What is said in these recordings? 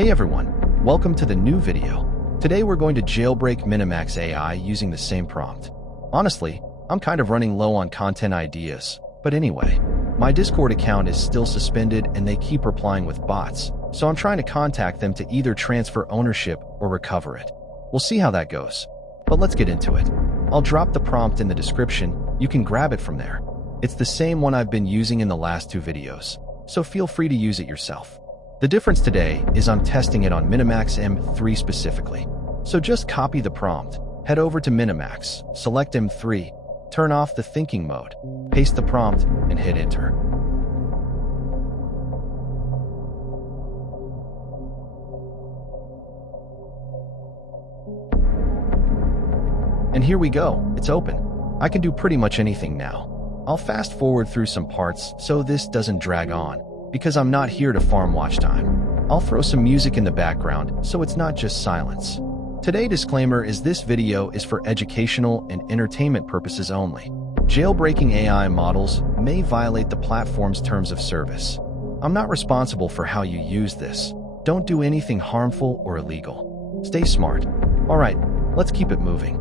Hey everyone, welcome to the new video. Today we're going to jailbreak MiniMax AI using the same prompt. Honestly, I'm kind of running low on content ideas, but anyway, my Discord account is still suspended and they keep replying with bots, so I'm trying to contact them to either transfer ownership or recover it. We'll see how that goes, but let's get into it. I'll drop the prompt in the description, you can grab it from there. It's the same one I've been using in the last two videos, so feel free to use it yourself. The difference today is I'm testing it on MiniMax M3 specifically. So just copy the prompt, head over to MiniMax, select M3, turn off the thinking mode, paste the prompt, and hit enter. And here we go, it's open. I can do pretty much anything now. I'll fast forward through some parts so this doesn't drag on, because I'm not here to farm watch time. I'll throw some music in the background so it's not just silence. Today's disclaimer is this video is for educational and entertainment purposes only. Jailbreaking AI models may violate the platform's terms of service. I'm not responsible for how you use this. Don't do anything harmful or illegal. Stay smart. Alright, let's keep it moving.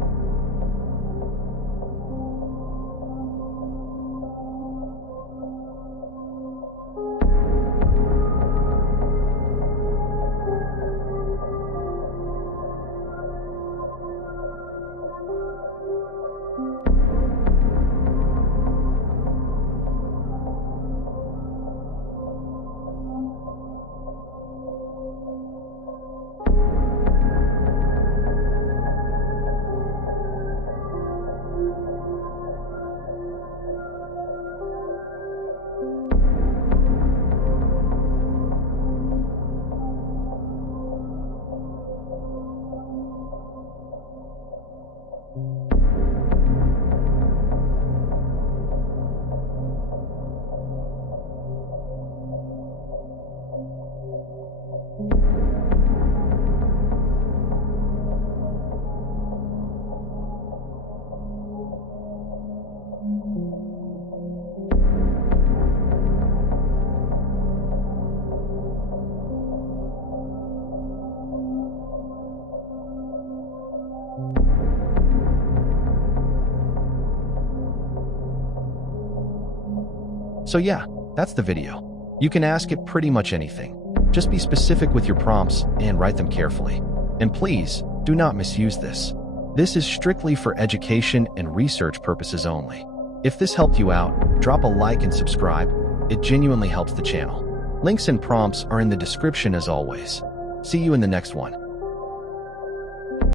So yeah, that's the video. You can ask it pretty much anything. Just be specific with your prompts and write them carefully. And please, do not misuse this. This is strictly for education and research purposes only. If this helped you out, drop a like and subscribe. It genuinely helps the channel. Links and prompts are in the description as always. See you in the next one.